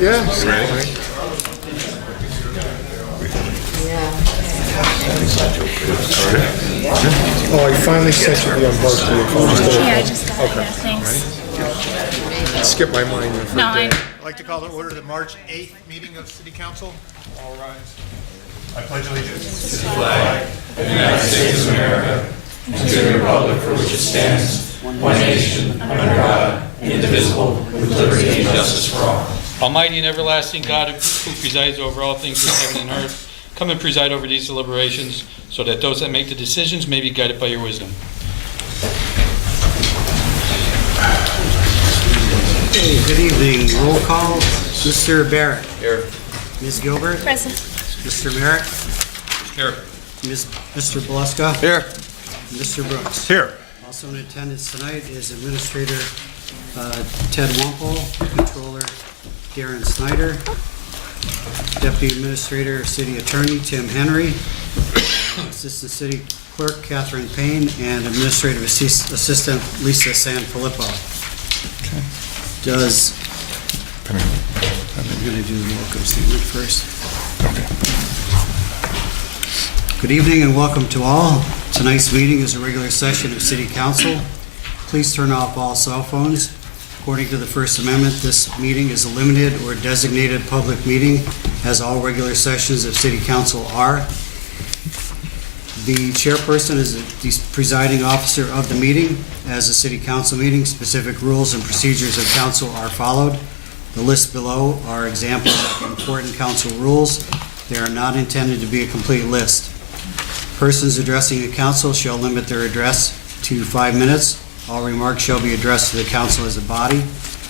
Yeah. Oh, I finally sent you the unboxed info. Yeah, I just got it. Yeah, thanks. Skip my mind. There for No, a I. day. I'd like to call to order the March 8th meeting of City Council. All rise. I pledge allegiance to the flag of the United States of America, and to the republic for which it stands, one nation, under God, indivisible, with liberty and justice for all. Almighty and everlasting God, who presides over all things in heaven and earth, come and preside over these deliberations, so that those that make the decisions may be guided by your wisdom. Hey, good evening. Roll call. Mr. Barrett. Here. Ms. Gilbert. Present. Mr. Merrick. Here. Mr. Beluska. Here. Mr. Brooks. Here. Also in attendance tonight is Administrator Ted Wampel, Controller Darren Snyder, Deputy Administrator City Attorney Tim Henry, Assistant City Clerk Catherine Payne, and Administrative Assistant Lisa Sanfilippo. Okay. I'm going to do the welcome statement first. Okay. Good evening and welcome to all. Tonight's meeting is a regular session of City Council. Please turn off all cell phones. According to the First Amendment, this meeting is a limited or designated public meeting, as all regular sessions of City Council are. The chairperson is the presiding officer of the meeting. As a City Council meeting, specific rules and procedures of council are followed. The list below are examples of important council rules. They are not intended to be a complete list. Persons addressing the council shall limit their address to 5 minutes. All remarks shall be addressed to the council as a body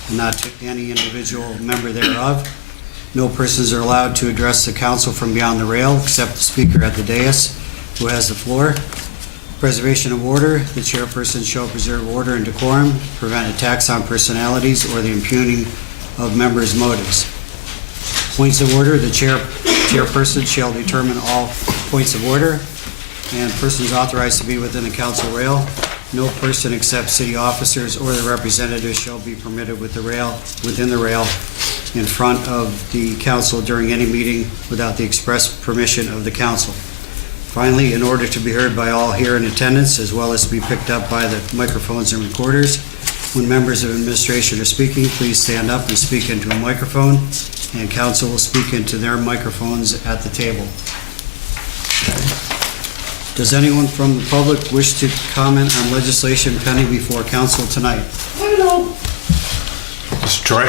and not to any individual member thereof. No persons are allowed to address the council from beyond the rail except the speaker at the dais, who has the floor. Preservation of order. The chairperson shall preserve order and decorum, prevent attacks on personalities or the impugning of members' motives. Points of order. The chairperson shall determine all points of order, and persons authorized to be within the council rail. No person except city officers or their representatives shall be permitted within the rail in front of the council during any meeting without the express permission of the council. Finally, in order to be heard by all here in attendance, as well as to be picked up by the microphones and recorders, when members of administration are speaking, please stand up and speak into a microphone, and council will speak into their microphones at the table. Does anyone from the public wish to comment on legislation pending before council tonight? Hello. Mr. Troy.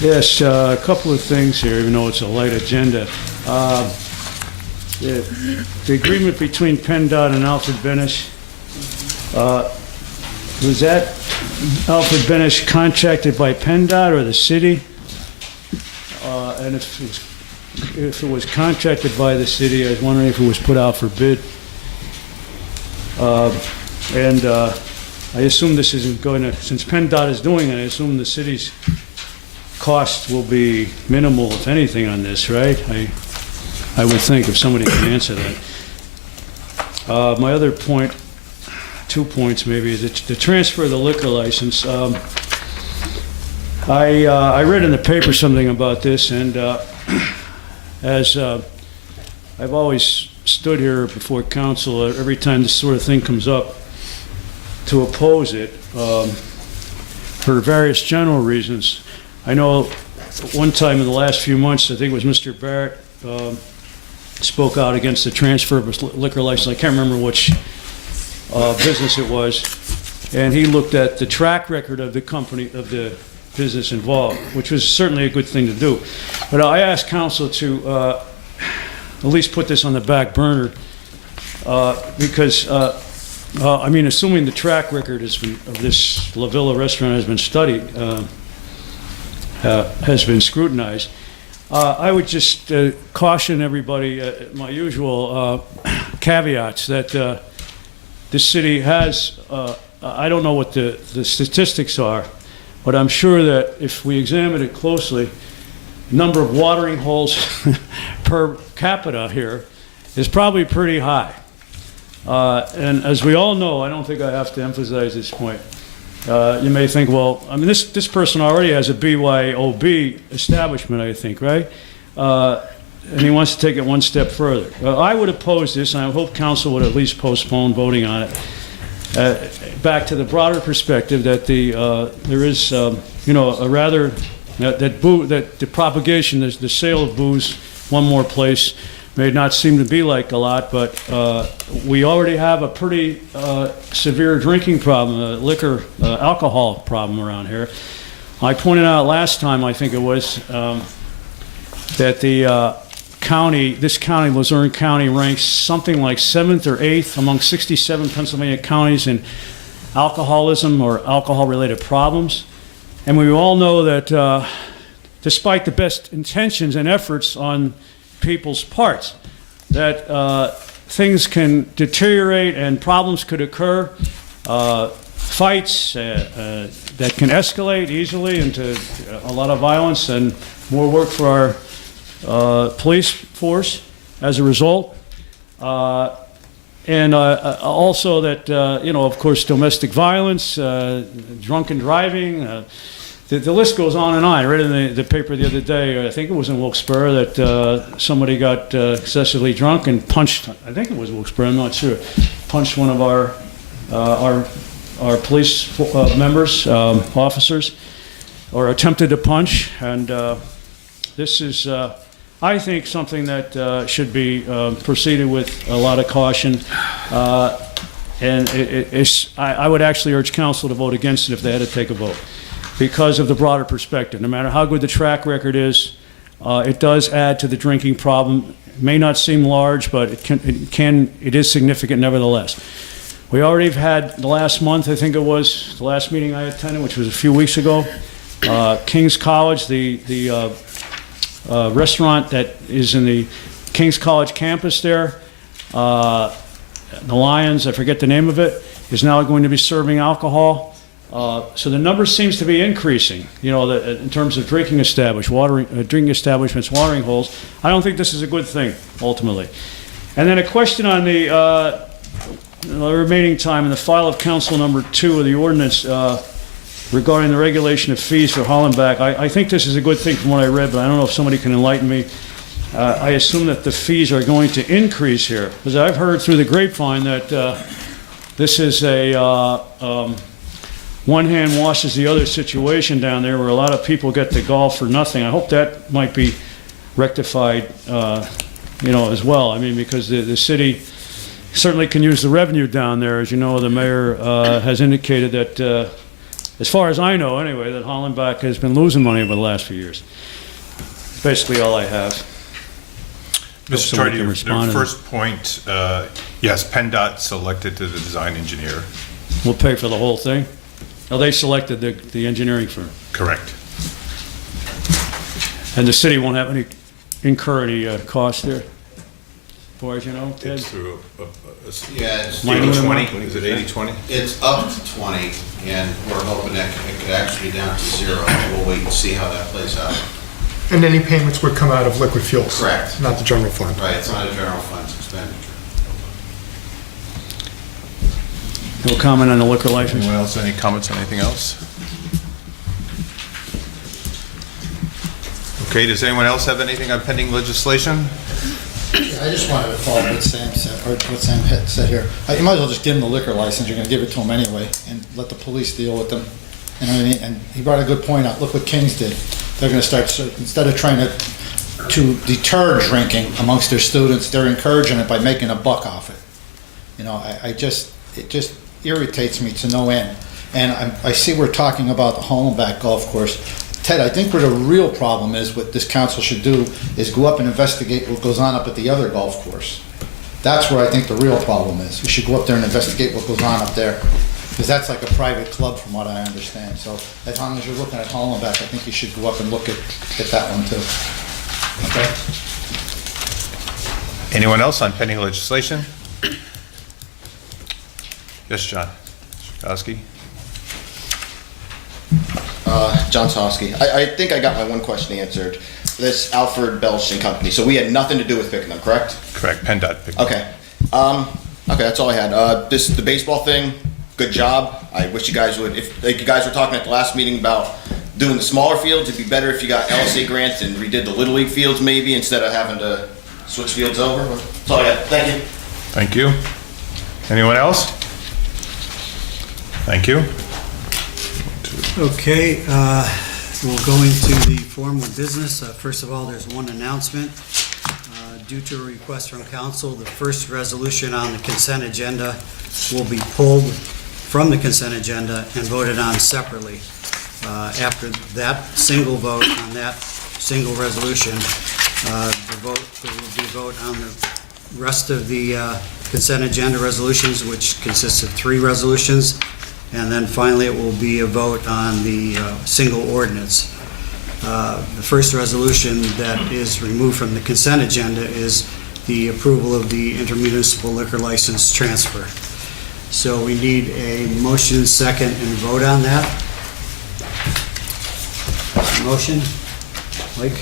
Yes, a couple of things here, even though it's a light agenda. The agreement between PennDOT and Alfred Benish, was that Alfred Benish contracted by PennDOT or the city? And if it was contracted by the city, I was wondering if it was put out for bid. I assume this isn't going to, since PennDOT is doing it, I assume the city's cost will be minimal, if anything, on this, right? I would think, if somebody can answer that. My other point, 2 points maybe, is the transfer of the liquor license. I read in the paper something about this, and as I've always stood here before council every time this sort of thing comes up to oppose it for various general reasons. I know one time in the last few months, I think it was Mr. Barrett, spoke out against the transfer of a liquor license. I can't remember which business it was, and he looked at the track record of the company, of the business involved, which was certainly a good thing to do. But I asked council to at least put this on the back burner because, I mean, assuming the track record of this La Villa restaurant has been studied, has been scrutinized, I would just caution everybody, my usual caveats, that this city has, I don't know what the statistics are, but I'm sure that if we examine it closely, number of watering holes per capita here is probably pretty high. And as we all know, I don't think I have to emphasize this point, You may think, well, I mean, this person already has a BYOB establishment, I think, right? And he wants to take it one step further. I would oppose this, and I hope council would at least postpone voting on it. Back to the broader perspective that there is, you know, a rather that the propagation, the sale of booze, one more place, may not seem to be like a lot, but we already have a pretty severe drinking problem, a liquor, alcohol problem around here. I pointed out last time, I think it was, that the county, this county, Luzerne County, ranks something like 7th or 8th among 67 Pennsylvania counties in alcoholism or alcohol-related problems. And we all know that despite the best intentions and efforts on people's parts, that things can deteriorate and problems could occur, fights that can escalate easily into a lot of violence and more work for our police force as a result. And also that, you know, of course, domestic violence, drunken driving, the list goes on and on. I read in the paper the other day, I think it was in Wilkes-Barre, that somebody got excessively drunk and punched, I think it was Wilkes-Barre, I'm not sure, punched one of our police members, officers, or attempted to punch. And this is, I think, something that should be proceeded with a lot of caution. And I would actually urge council to vote against it if they had to take a vote, because of the broader perspective. No matter how good the track record is, it does add to the drinking problem. It may not seem large, but it is significant nevertheless. We already have had the last month, I think it was, the last meeting I attended, which was a few weeks ago, King's College, the restaurant that is in the King's College campus there, the Lions, I forget the name of it, is now going to be serving alcohol. So the number seems to be increasing, you know, in terms of drinking establishments, watering holes. I don't think this is a good thing, ultimately. And then a question on the remaining time in the file of council number 2 of the ordinance regarding the regulation of fees for Hollenbach. I think this is a good thing from what I read, but I don't know if somebody can enlighten me. I assume that the fees are going to increase here, because I've heard through the grapevine that this is a one hand washes the other situation down there, where a lot of people get to golf for nothing. I hope that might be rectified, you know, as well. I mean, because the city certainly can use the revenue down there. As you know, the mayor has indicated that, as far as I know anyway, that Hollenbach has been losing money over the last few years. That's basically all I have. Mr. Chardy, your first point, yes, PennDOT selected the design engineer. We'll pay for the whole thing? No, they selected the engineering firm. Correct. And the city won't have incur any cost there, as far as you know, Ted? It's through Yeah, it's 80-20? Is it 80-20? It's up to 20, and we're hoping that it could actually be down to 0. We'll wait and see how that plays out. And any payments would come out of liquid fuels? Correct. Not the general fund? Right, it's not a general fund expenditure. No comment on the liquor license? Anyone else, any comments on anything else? Okay, does anyone else have anything on pending legislation? I just wanted to follow up what Sam said, or what Sam had said here. You might as well just give them the liquor license. You're going to give it to them anyway, and let the police deal with them. You know what I mean? And he brought a good point out. Look what Kings did. They're going to start, instead of trying to deter drinking amongst their students, they're encouraging it by making a buck off it. You know, it just irritates me to no end. And I see we're talking about the Hollenbach golf course. Ted, I think where the real problem is, what this council should do, is go up and investigate what goes on up at the other golf course. That's where I think the real problem is. We should go up there and investigate what goes on up there, because that's like a private club from what I understand. So as long as you're looking at Hollenbach, I think you should go up and look at that one too. Okay? Anyone else on pending legislation? Yes, John. Sikorsky. John Sosky. I think I got my one question answered. This Alfred Belch and Company. So we had nothing to do with picking them, correct? Correct. PennDOT picked them. Okay. Okay, that's all I had. The baseball thing, good job. I wish you guys would, if, like you guys were talking at the last meeting about doing the smaller fields, it'd be better if you got LSA grants and redid the Little League fields maybe, instead of having to switch fields over. That's all I got. Thank you. Thank you. Anyone else? Thank you. Okay, we'll go into the formal business. First of all, there's one announcement. Due to a request from council, the first resolution on the consent agenda will be pulled from the consent agenda and voted on separately. After that single vote on that single resolution, there will be a vote on the rest of the consent agenda resolutions, which consists of 3 resolutions. And then finally, it will be a vote on the single ordinance. The first resolution that is removed from the consent agenda is the approval of the intermunicipal liquor license transfer. So we need a motion, second, and vote on that. Motion, Mike?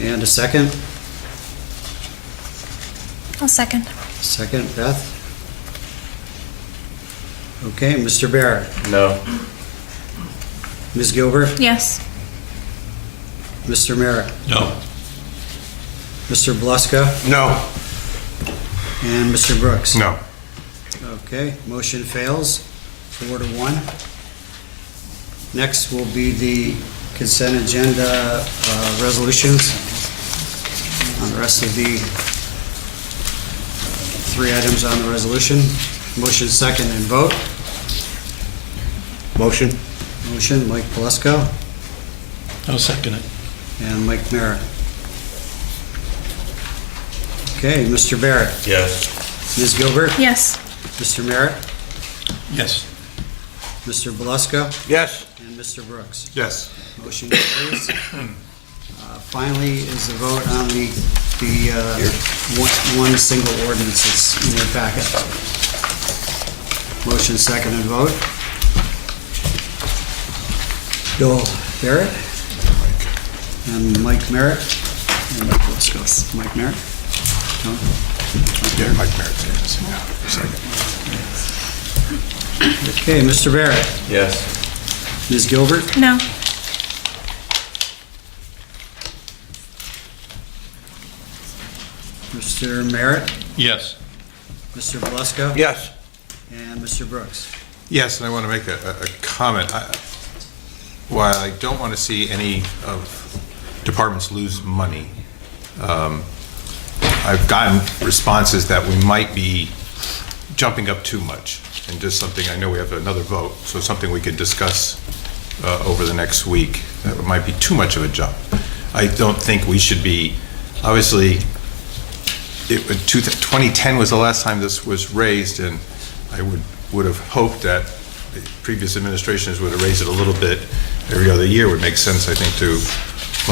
And a second? I'll second. Second, Beth? Okay, Mr. Barrett? No. Ms. Gilbert? Yes. Mr. Merritt? No. Mr. Bluska? No. And Mr. Brooks? No. Okay, motion fails, 4-1. Next will be the consent agenda resolutions on the rest of the 3 items on the resolution. Motion, second, and vote. Motion? Motion, Mike Plesko I'll second it. and Mike Merritt. Okay, Mr. Barrett, Yes. Ms. Gilbert, Yes. Mr. Merritt, Yes. Mr. Beluska, Yes. and Mr. Brooks. Yes. Motion carries. Finally is the vote on the one single ordinance that's in your packet. Motion, second, and vote. Bill Barrett and Mike Merritt. And Mike, let's go. Mike Merritt? No? Yeah, Mike Merritt's here. Second. Okay, Mr. Barrett, Yes. Ms. Gilbert, No. Mr. Merritt, Yes. Mr. Beluska, Yes. and Mr. Brooks. Yes, and I want to make a comment. While I don't want to see any of departments lose money, I've gotten responses that we might be jumping up too much, and just something, I know we have another vote, so something we could discuss over the next week. That might be too much of a jump. I don't think we should be, obviously, 2010 was the last time this was raised, and I would have hoped that the previous administrations would have raised it a little bit every other year. Would make sense, I think, to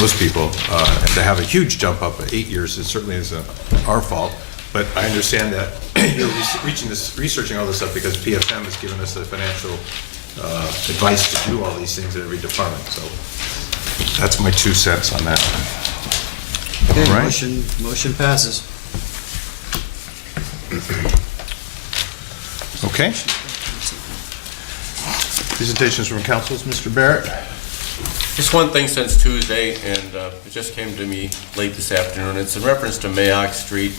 most people. And to have a huge jump up at 8 years, it certainly isn't our fault. But I understand that you're researching all this stuff because PFM has given us the financial advice to do all these things in every department. So that's my 2 cents on that. Okay, All right. motion passes. Okay. Presentations from councils, Mr. Barrett. Just one thing since Tuesday, and it just came to me late this afternoon. It's in reference to Mayock Street.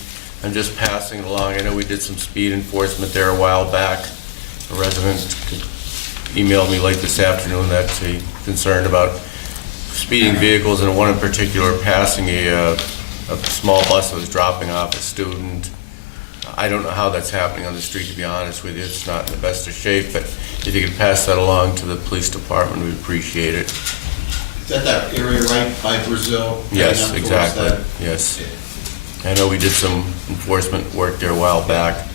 I'm just passing it along. I know we did some speed enforcement there a while back. A resident emailed me late this afternoon that he's concerned about speeding vehicles, and one in particular passing a small bus that was dropping off a student. I don't know how that's happening on the street, to be honest with you. It's not in the best of shape, but if you could pass that along to the police department, we'd appreciate it. Is that that area right by Brazil? Yes, Heading up towards exactly, that? yes. I know we did some enforcement work there a while back,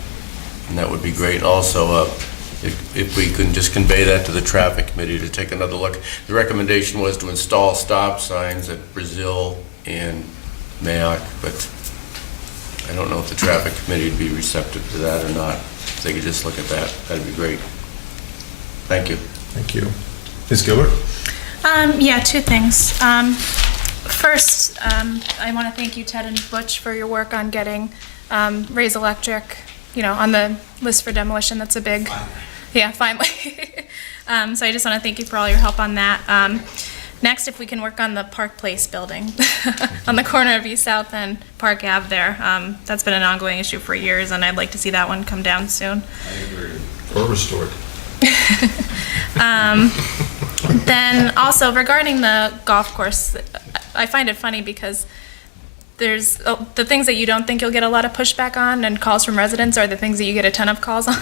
and that would be great. Also, if we can just convey that to the traffic committee to take another look. The recommendation was to install stop signs at Brazil and Mayock, but I don't know if the traffic committee would be receptive to that or not. If they could just look at that, that'd be great. Thank you. Thank you. Ms. Gilbert? Yeah, 2 things. First, I want to thank you, Ted and Butch, for your work on getting Ray's Electric on the list for demolition. That's a big, yeah, finally. So I just want to thank you for all your help on that. Next, if we can work on the Park Place building on the corner of East South and Park Ave there. That's been an ongoing issue for years, and I'd like to see that one come down soon. I agree. Or restored. Then also regarding the golf course, I find it funny because there's the things that you don't think you'll get a lot of pushback on and calls from residents are the things that you get a ton of calls on.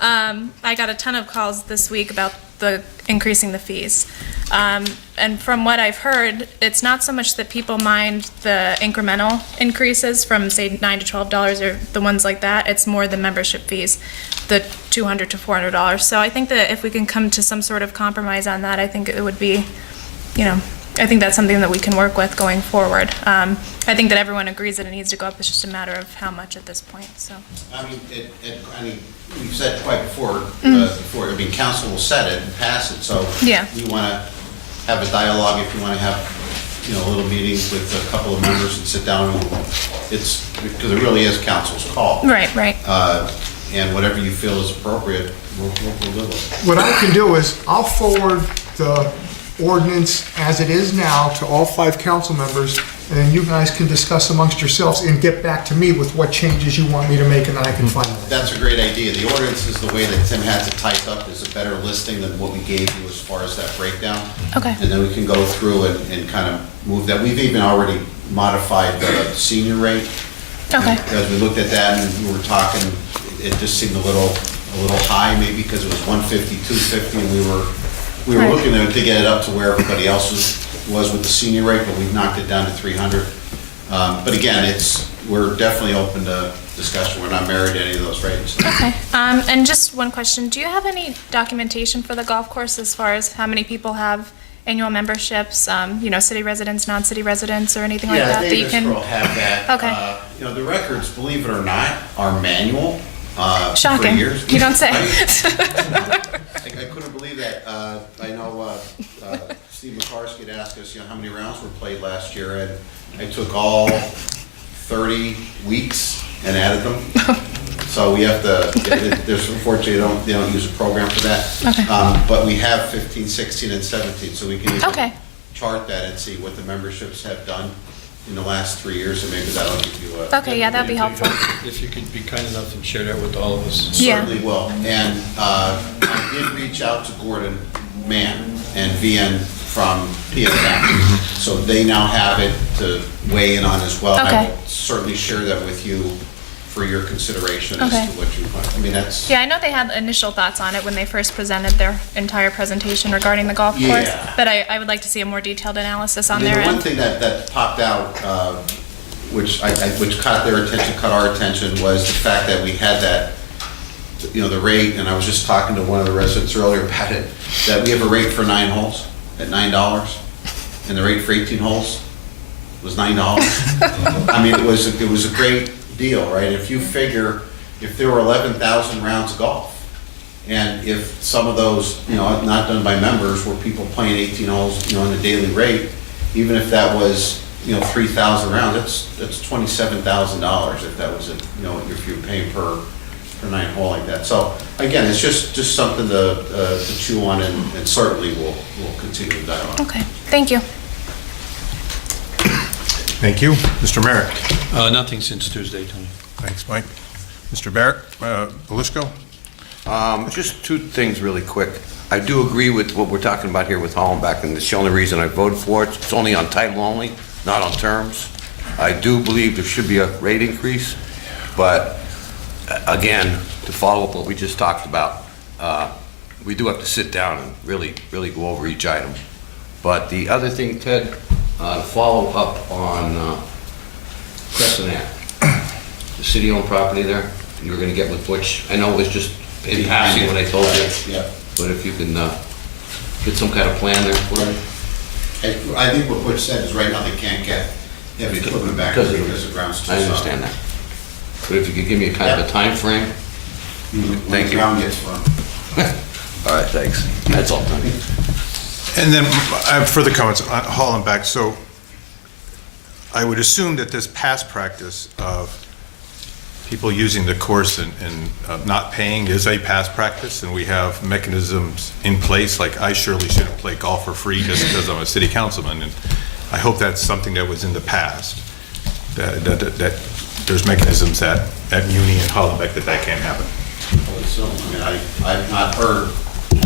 I got a ton of calls this week about the increasing the fees. And from what I've heard, it's not so much that people mind the incremental increases from say $9 to $12 or the ones like that. It's more the membership fees, the $200 to $400. So I think that if we can come to some sort of compromise on that, I think it would be, I think that's something that we can work with going forward. I think that everyone agrees that it needs to go up. It's just a matter of how much at this point. So. We've said quite before, council will set it and pass it, so Yeah. we want to have a dialogue if you want to have, a little meeting with a couple of members and sit down and it's, because it really is council's call. Right. And whatever you feel is appropriate, we'll do it. What I can do is, I'll forward the ordinance as it is now to all 5 council members, and then you guys can discuss amongst yourselves and get back to me with what changes you want me to make, and then I can finalize. That's a great idea. The ordinance is the way that Tim has it typed up, is a better listing than what we gave you as far as that breakdown. Okay. And then we can go through and kind of move that. We've even already modified the senior rate. Okay. As we looked at that and we were talking, it just seemed a little high, maybe because it was 150, 250, and we were Right. looking to get it up to where everybody else was with the senior rate, but we've knocked it down to 300. But again, we're definitely open to discussion. We're not married to any of those rates. Okay. And just one question. Do you have any documentation for the golf course as far as how many people have annual memberships, city residents, non-city residents, or anything like that? Yeah, that you can. will have that. Okay. The records, believe it or not, are manual. Shocking. For years. You don't say. I couldn't believe that. I know Steve McCarski had asked us, how many rounds were played last year, and I took all 30 weeks and added them. So we have to. There's unfortunately they don't use a program for that. Okay. But we have 15, 16, and 17, so we can even chart that and see what the memberships have done in the last 3 years, and maybe that'll give you a. Okay, yeah, that'd be helpful. If you could be kind enough and share that with all of us. Certainly will. And I did reach out to Gordon Mann and VN from PSM. So they now have it to weigh in on as well. Okay. I will certainly share that with you for your consideration as to what you want. I mean, that's. Yeah, I know they had initial thoughts on it when they first presented their entire presentation regarding the golf course. Yeah. But I would like to see a more detailed analysis on The their one end. thing that popped out, which caught their attention, caught our attention, was the fact that we had that, the rate, and I was just talking to one of the residents earlier about it, that we have a rate for 9 holes at $9, and the rate for 18 holes was $9. I mean, it was a great deal, right? If you figure, if there were 11,000 rounds of golf, and if some of those, not done by members, were people playing 18 holes, on the daily rate, even if that was, 3,000 rounds, that's $27,000 if that was, if you're paying per 9 hole like that. So again, it's just something to chew on, and certainly we'll continue the dialogue. Okay, thank you. Thank you. Mr. Merrick. Nothing since Tuesday, Tony. Thanks, Mike. Mr. Barrett, Belisco? Just 2 things really quick. I do agree with what we're talking about here with Hollenbeck, and it's the only reason I voted for it. It's only on title only, not on terms. I do believe there should be a rate increase, but again, to follow up what we just talked about, we do have to sit down and really go over each item. But the other thing, Ted, to follow up on Crescent Ave, the city-owned property there, you were going to get with Butch. I know it was just in passing when I told you, but if you can get some kind of plan there for it. I think what Butch said is right now they can't get heavy equipment back because the ground's too soft. I understand that. But if you could give me a kind of a time frame. When the ground gets firm. All right, thanks. That's all, Tony. And then I have further comments on Hollenbeck. So I would assume that this past practice of people using the course and not paying is a past practice, and we have mechanisms in place, like I surely shouldn't play golf for free just because I'm a city councilman, and I hope that's something that was in the past, that there's mechanisms at Muni and Hollenbeck that can't happen. So, I mean, I've not heard,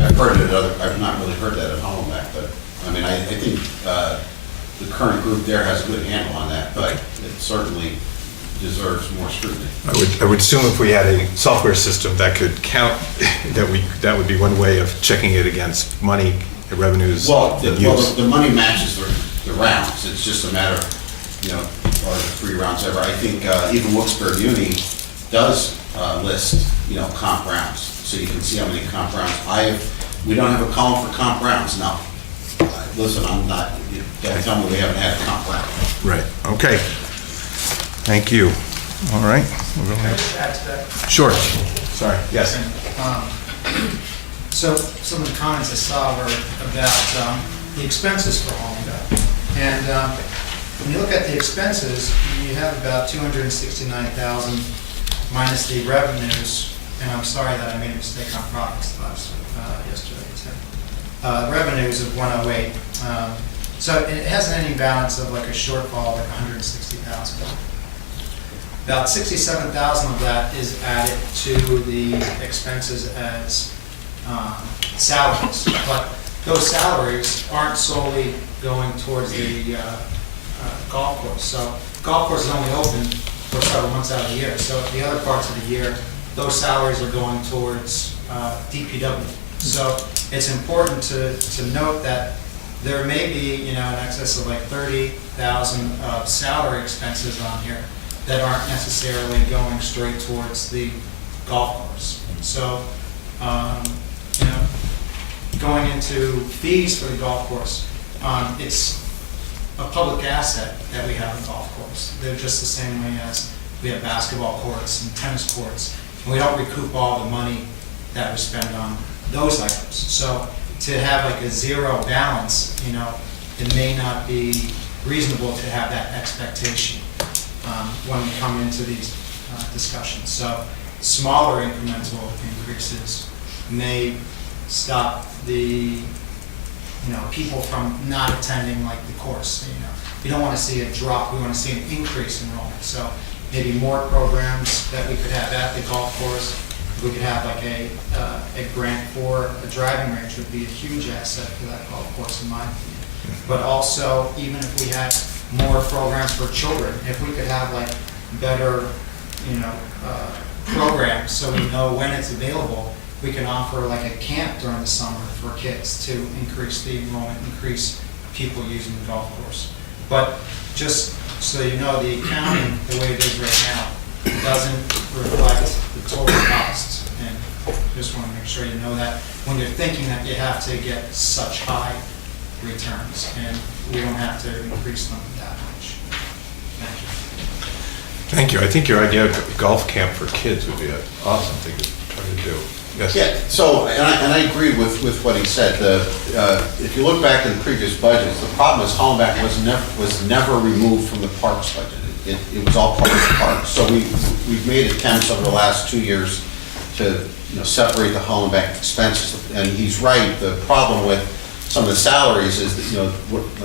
I've heard it I've not really heard that at Hollenbeck, but, I mean, I think the current group there has a good handle on that, but it certainly deserves more scrutiny. I would assume if we had a software system that could count, that would be one way of checking it against money, revenues, and use. The money matches the rounds. It's just a matter of, you know, are the 3 rounds ever. I think even Wilkes-Barre Uni does list, you know, comp rounds. So you can see how many comp rounds. We don't have a column for comp rounds. Now, listen, don't tell me we haven't had a comp round. Right, okay. Thank you. All right. Can I just add to that? Sure. Sorry, yes. So some of the comments I saw were about the expenses for Hollenbeck. And when you look at the expenses, you have about $269,000 minus the revenues. And I'm sorry that I made a mistake on profits yesterday too. Revenues of 108. So it has an ending balance of like a shortfall of like $160,000. About $67,000 of that is added to the expenses as salaries, but those salaries aren't solely going towards the golf course. So golf course is only open for several months out of the year. So the other parts of the year, those salaries are going towards DPW. So it's important to note that there may be, you know, in excess of like $30,000 of salary expenses on here that aren't necessarily going straight towards the golf course. So, you know, going into fees for the golf course, it's a public asset that we have in the golf course. They're just the same way as we have basketball courts and tennis courts. And we don't recoup all the money that we spend on those items. So to have like a zero balance, you know, it may not be reasonable to have that expectation when we come into these discussions. So smaller incremental increases may stop the, you know, people from not attending like the course. You know, we don't want to see a drop. We want to see an increase in enrollment. So maybe more programs that we could have at the golf course. We could have like a grant for a driving range would be a huge asset for that golf course, in my opinion. But also, even if we had more programs for children, if we could have like better, you know, programs so we know when it's available, we can offer like a camp during the summer for kids to increase the enrollment, increase people using the golf course. But just so you know, the accounting, the way it is right now, doesn't reflect the total costs. And just want to make sure you know that when you're thinking that you have to get such high returns, and we don't have to increase them that much. Thank you. Thank you. I think your idea of golf camp for kids would be an awesome thing to try to do. Yes. Yeah, so, and I agree with what he said. If you look back in the previous budgets, the problem is Hollenbeck was never removed from the parks budget. It was all part of the parks. So we've made attempts over the last 2 years to, you know, separate the Hollenbeck expenses. And he's right, the problem with some of the salaries is that, you know,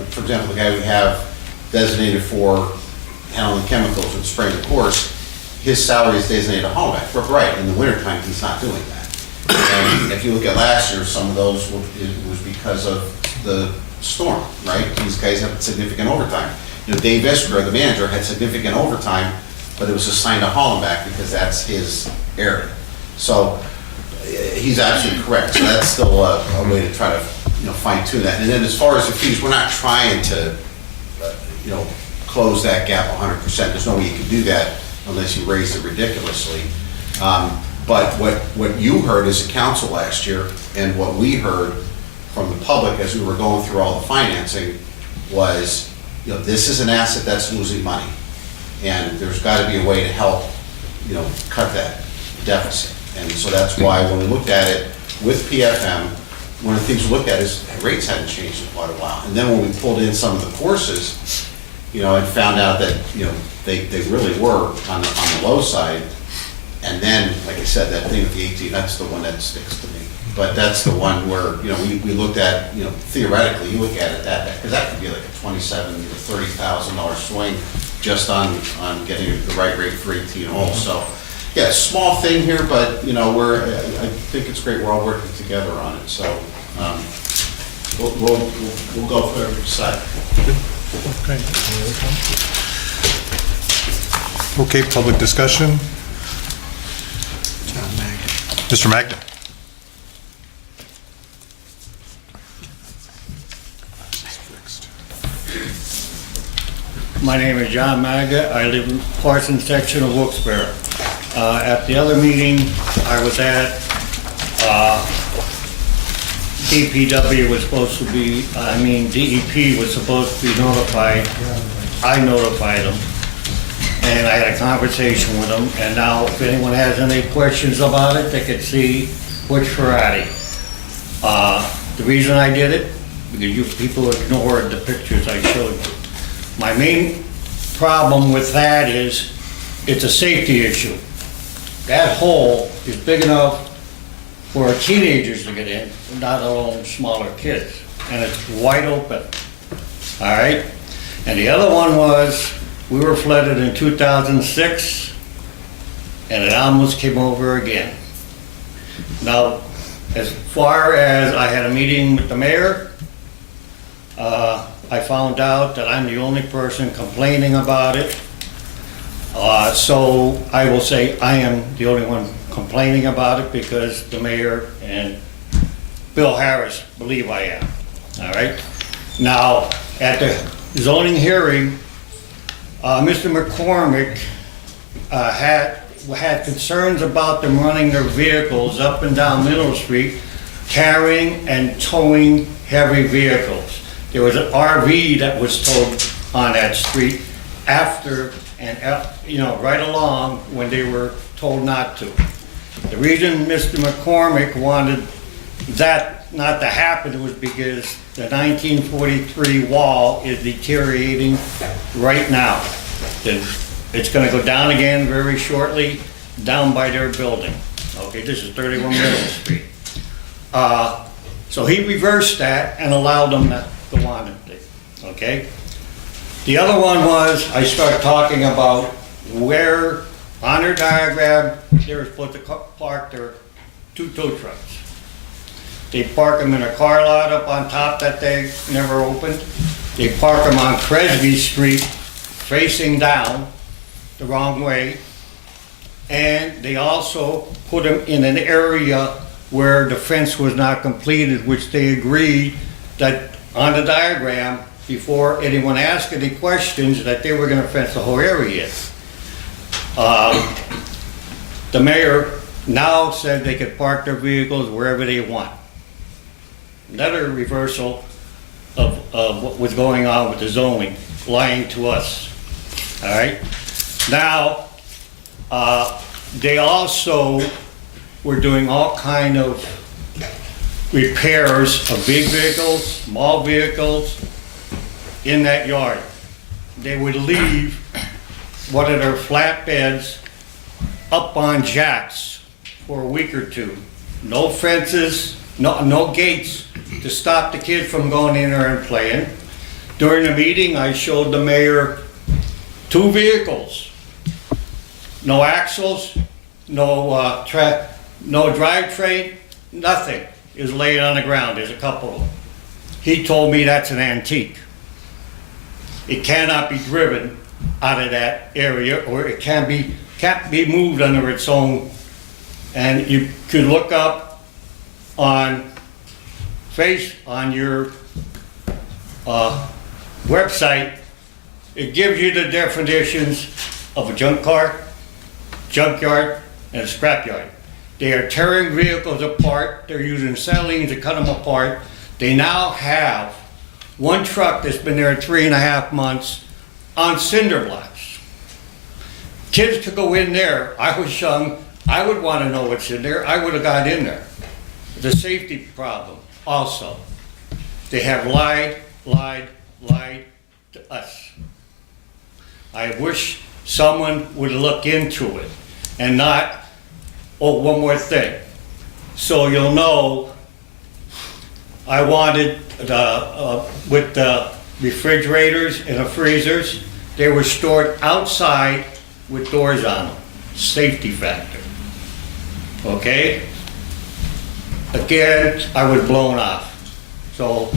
for example, the guy we have designated for handling chemicals and spraying the course, his salary is designated to Hollenbeck. But right, in the wintertime, he's not doing that. And if you look at last year, some of those it was because of the storm, right? These guys have significant overtime. You know, Dave Iskra, the manager, had significant overtime, but it was assigned to Hollenbeck because that's his area. So he's absolutely correct. So that's still a way to try to, you know, fine tune that. And then as far as the fees, we're not trying to, you know, close that gap 100%. There's no way you can do that unless you raise it ridiculously. But what you heard as a council last year, and what we heard from the public as we were going through all the financing, was, you know, this is an asset that's losing money, and there's got to be a way to help, you know, cut that deficit. And so that's why when we looked at it with PFM, one of the things we looked at is rates hadn't changed in quite a while. And then when we pulled in some of the courses, you know, and found out that, you know, they really were on the low side, And then, like I said, that thing with the 18, that's the one that sticks to me. But that's the one where, you know, we looked at, you know, theoretically, you look at it because that could be like a $27,000 to $30,000 swing just on getting the right rate for 18 holes. So, yeah, small thing here, but, you know, I think it's great we're all working together on it. So, we'll go for every side. Okay, public discussion. Mr. Magda. My name is John Magda. I live in Parsons section of Wilkes-Barre. At the other meeting I was at, DPW was supposed to be, DEP was supposed to be notified. I notified them, and I had a conversation with them, and now if anyone has any questions about it, they could see which Ferrari. The reason I did it, because you people ignored the pictures I showed you. My main problem with that is it's a safety issue. That hole is big enough for teenagers to get in, not alone smaller kids, and it's wide open. All right? And the other one was, we were flooded in 2006, and it almost came over again. Now, as far as I had a meeting with the mayor, I found out that I'm the only person complaining about it. So I will say I am the only one complaining about it because the mayor and Bill Harris believe I am. All right? Now, at the zoning hearing, Mr. McCormick had concerns about them running their vehicles up and down Middle Street, carrying and towing heavy vehicles. There was an RV that was towed on that street after and, right along when they were told not to. The reason Mr. McCormick wanted that not to happen was because the 1943 wall is deteriorating right now. It's gonna go down again very shortly, down by their building. Okay, this is 31 Middle Street. So he reversed that and allowed them to go on with it, okay? The other one was, I started talking about where, on their diagram, they were supposed to park their 2 tow trucks. They park them in a car lot up on top that they never opened. They park them on Cresby Street, facing down the wrong way. And they also put them in an area where the fence was not completed, which they agreed that on the diagram, before anyone asked any questions, that they were gonna fence the whole area in. The mayor now said they could park their vehicles wherever they want. Another reversal of what was going on with the zoning, lying to us, all right? Now, they also were doing all kind of repairs of big vehicles, small vehicles in that yard. They would leave one of their flatbeds up on jacks for a week or two. No fences, no gates to stop the kids from going in there and playing. During the meeting, I showed the mayor 2 vehicles. No axles, no drivetrain, nothing is laid on the ground. There's a couple of them. He told me that's an antique. It cannot be driven out of that area, or it can't be moved under its own. And you could look up on your website. It gives you the definitions of a junk car, junkyard, and a scrapyard. They are tearing vehicles apart. They're using salines to cut them apart. They now have one truck that's been there 3.5 months on cinder blocks. Kids could go in there. I was young. I would want to know what's in there. I would have got in there. The safety problem also. They have lied to us. I wish someone would look into it and not Oh, one more thing. So you'll know, I wanted with the refrigerators and the freezers, they were stored outside with doors on them, safety factor. Okay? Again, I was blown off. So,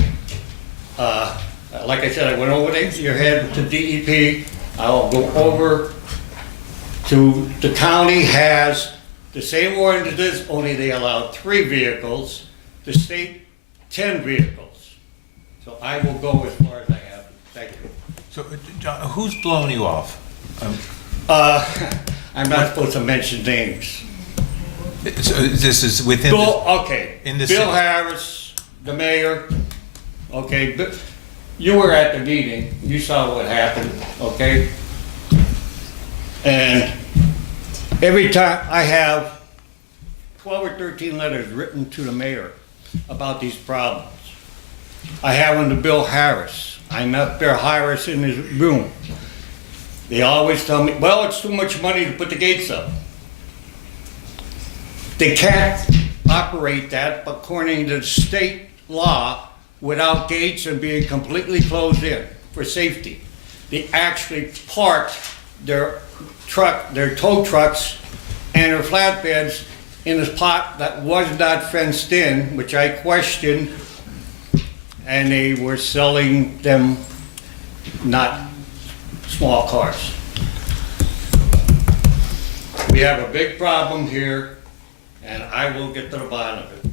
like I said, I went over your head to DEP. I'll go over to, the county has the same ordinances, only they allow 3 vehicles, the state 10 vehicles. So I will go as far as I have. Thank you. So, John, who's blowing you off? I'm not supposed to mention names. This is within Bill, the... okay, in the Bill city. Harris, the mayor, okay, you were at the meeting, you saw what happened, okay? And every time I have 12 or 13 letters written to the mayor about these problems. I have them to Bill Harris. I met Bill Harris in his room. They always tell me, well, it's too much money to put the gates up. They can't operate that according to state law without gates and being completely closed in for safety. They actually park their tow trucks and their flatbeds in a spot that was not fenced in, which I questioned, and they were selling them not small cars. We have a big problem here, and I will get to the bottom of it.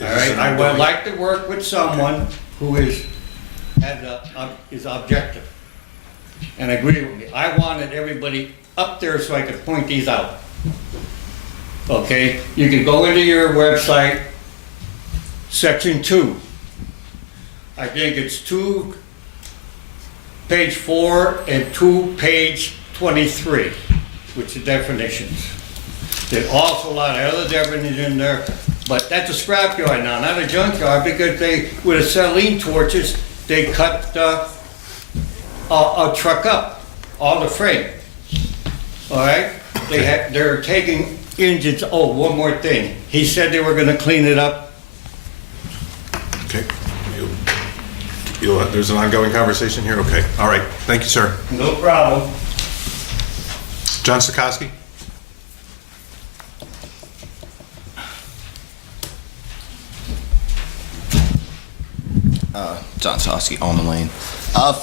All right, I would like to work with someone who is objective and agree with me. I wanted everybody up there so I could point these out. Okay, you can go into your website, section 2. I think it's page 4 and page 23, which are definitions. There's also a lot of other definitions in there, but that's a scrapyard now, not a junkyard, because they, with acetylene torches, they cut a truck up, all the frame. All right? They're taking engines. Oh, one more thing. He said they were gonna clean it up. Okay. There's an ongoing conversation here? Okay. All right. Thank you, sir. No problem. John Stokowski? John Sosky, on the lane.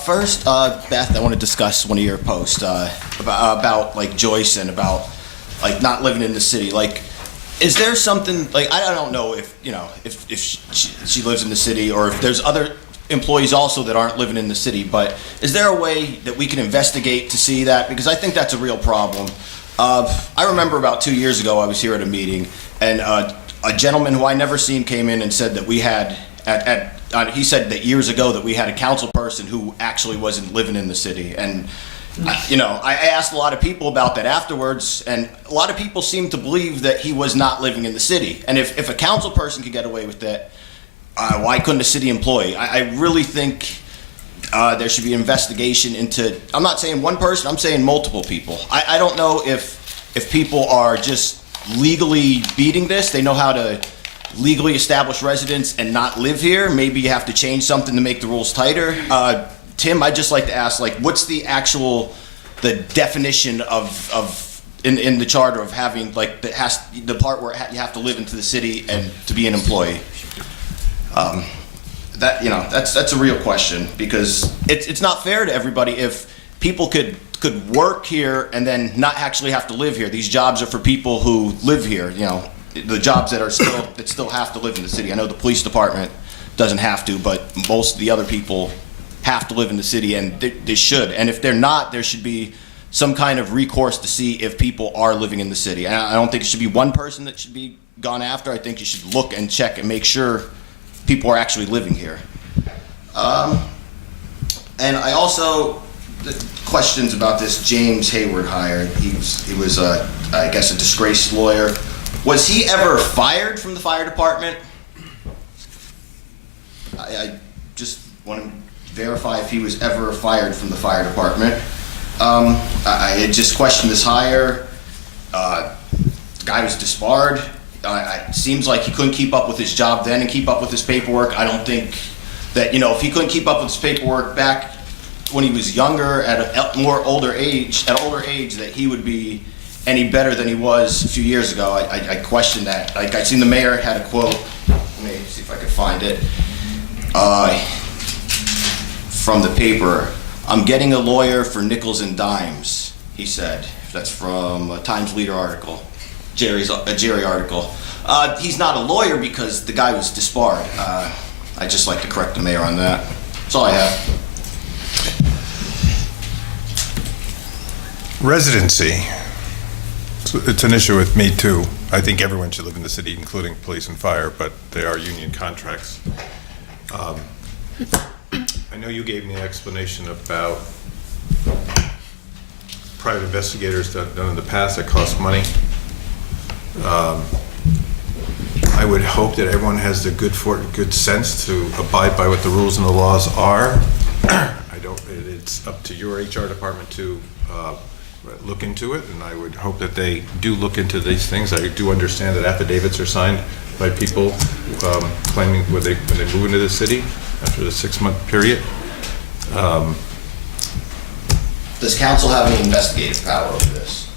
First, Beth, I want to discuss one of your posts about like Joyce and about like not living in the city. Like, is there something like I don't know if if she lives in the city or if there's other employees also that aren't living in the city, but is there a way that we can investigate to see that? Because I think that's a real problem. I remember about 2 years ago I was here at a meeting and a gentleman who I never seen came in and said that we had he said that years ago that we had a council person who actually wasn't living in the city. And, I asked a lot of people about that afterwards, and a lot of people seemed to believe that he was not living in the city. And if a council person could get away with that, why couldn't a city employee? I really think there should be investigation into, I'm not saying one person, I'm saying multiple people. I don't know if people are just legally beating this. They know how to legally establish residence and not live here. Maybe you have to change something to make the rules tighter. Tim, I'd just like to ask, like, what's the definition of in the charter of having like the part where you have to live into the city and to be an employee? That's a real question, because it's not fair to everybody if people could work here and then not actually have to live here. These jobs are for people who live here, the jobs that still have to live in the city. I know the police department doesn't have to, but most of the other people have to live in the city, and they should. And if they're not, there should be some kind of recourse to see if people are living in the city. And I don't think it should be one person that should be gone after. I think you should look and check and make sure people are actually living here. And I also, the questions about this James Hayward hire. He was I guess a disgraced lawyer. Was he ever fired from the fire department? I just want to verify if he was ever fired from the fire department. I just questioned his hire. The guy was disbarred. It seems like he couldn't keep up with his job then and keep up with his paperwork. I don't think that, if he couldn't keep up with his paperwork back when he was younger at an older age, that he would be any better than he was a few years ago. I question that. Like, I seen the mayor had a quote. Let me see if I can find it. From the paper. "I'm getting a lawyer for nickels and dimes," he said. That's from a Times Leader article, a Jerry article. He's not a lawyer because the guy was disbarred. I'd just like to correct the mayor on that. That's all I have. Residency. It's an issue with me, too. I think everyone should live in the city, including police and fire, but they are union contracts. I know you gave me an explanation about private investigators that done in the past that cost money. I would hope that everyone has the good sense to abide by what the rules and the laws are. It's up to your HR department to look into it, and I would hope that they do look into these things. I do understand that affidavits are signed by people claiming when they move into the city after the 6-month period. Does council have any investigative power over this?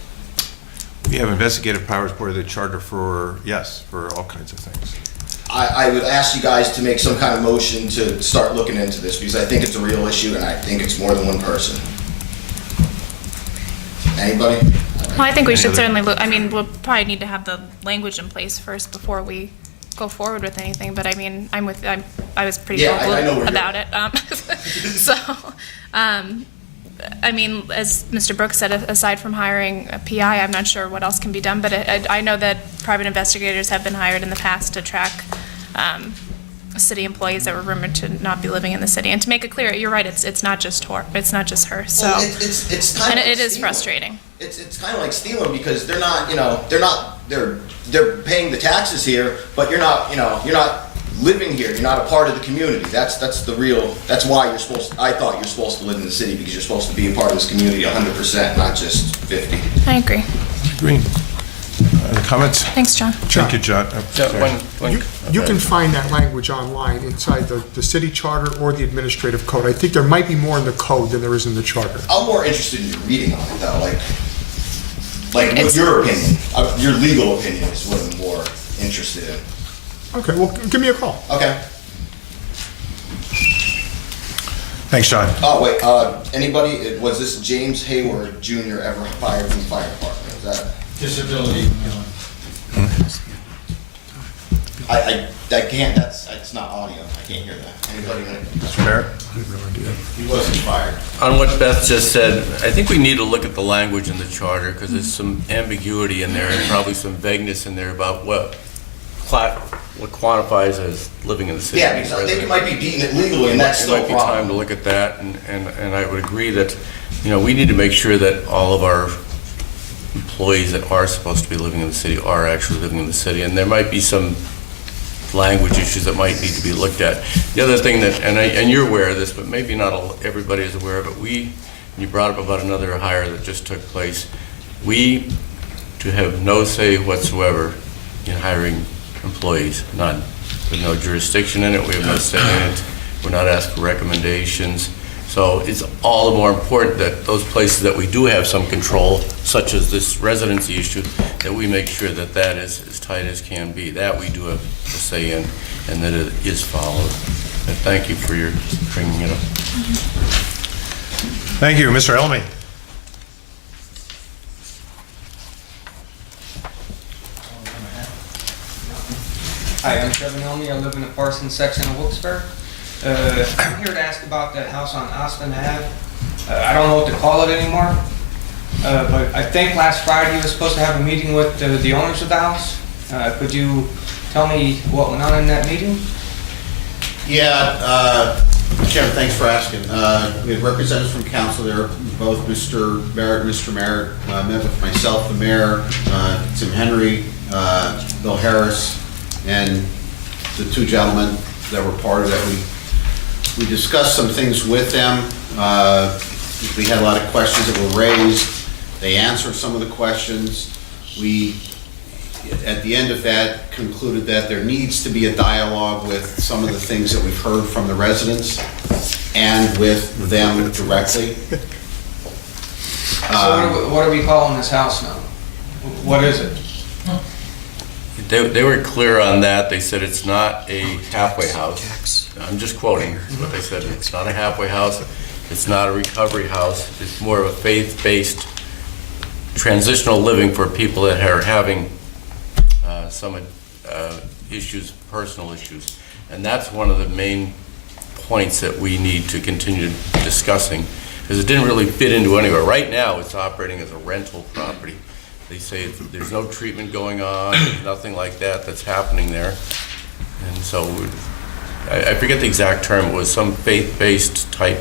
We have investigative powers part of the charter for all kinds of things. I would ask you guys to make some kind of motion to start looking into this, because I think it's a real issue and I think it's more than one person. Anybody? Well, I think we should certainly look, I mean, we'll probably need to have the language in place first before we go forward with anything, but I mean, I was pretty vocal about it. So, I mean, as Mr. Brooks said, aside from hiring a PI, I'm not sure what else can be done, but I know that private investigators have been hired in the past to track city employees that were rumored to not be living in the city. And to make it clear, you're right, it's not just her. It's not just her. So, well, it's kind and of it is stealing. frustrating. It's kind of like stealing, because they're paying the taxes here, but you're not living here. You're not a part of the community. That's why I thought you're supposed to live in the city, because you're supposed to be a part of this community 100%, not just 50. I agree. Green. Any comments? Thanks, John. Thank you, John. You can find that language online inside the city charter or the administrative code. I think there might be more in the code than there is in the charter. I'm more interested in your reading on it, though. Like what your opinion, your legal opinion is what I'm more interested in. Okay, well, give me a call. Okay. Thanks, John. Oh, wait, anybody, was this James Hayward Jr. ever fired from the fire department? Is that? Disability. I can't, it's not audio. I can't hear that. Anybody? Mr. Barrett? He wasn't fired. On what Beth just said, I think we need to look at the language in the charter, because there's some ambiguity in there and probably some vagueness in there about what quantifies as living in the city. Yeah, because I think it might be beating it legally, and that's still a problem. It might be time to look at that, and I would agree that, we need to make sure that all of our employees that are supposed to be living in the city are actually living in the city, and there might be some language issues that might need to be looked at. The other thing that, and you're aware of this, but maybe not everybody is aware of it, you brought up about another hire that just took place. We to have no say whatsoever in hiring employees, none. There's no jurisdiction in it, we have no say in it, we're not asked for recommendations. So it's all the more important that those places that we do have some control, such as this residency issue, that we make sure that that is as tight as can be. That we do have a say in, and that it is followed. And thank you for your bringing it up. Thank you, Mr. Elmy. Hi, I'm Kevin Elmy. I live in the Parsons section of Wilkes-Barre. I'm here to ask about that house on Austin Ave. I don't know what to call it anymore, but I think last Friday you were supposed to have a meeting with the owners of the house. Could you tell me what went on in that meeting? Yeah, Chairman, thanks for asking. We had representatives from council there, both Mr. Merritt, Mr. Merritt, met with myself, the mayor, Tim Henry, Bill Harris, and the two gentlemen that were part of that. We discussed some things with them. We had a lot of questions that were raised. They answered some of the questions. We, at the end of that, concluded that there needs to be a dialogue with some of the things that we've heard from the residents and with them directly. So what are we calling this house now? What is it? They were clear on that. They said it's not a halfway house. I'm just quoting what they said. It's not a halfway house. It's not a recovery house. It's more of a faith-based transitional living for people that are having some issues, personal issues. And that's one of the main points that we need to continue discussing, because it didn't really fit into anywhere. Right now, it's operating as a rental property. They say there's no treatment going on, there's nothing like that that's happening there. And so, I forget the exact term, it was some faith-based type.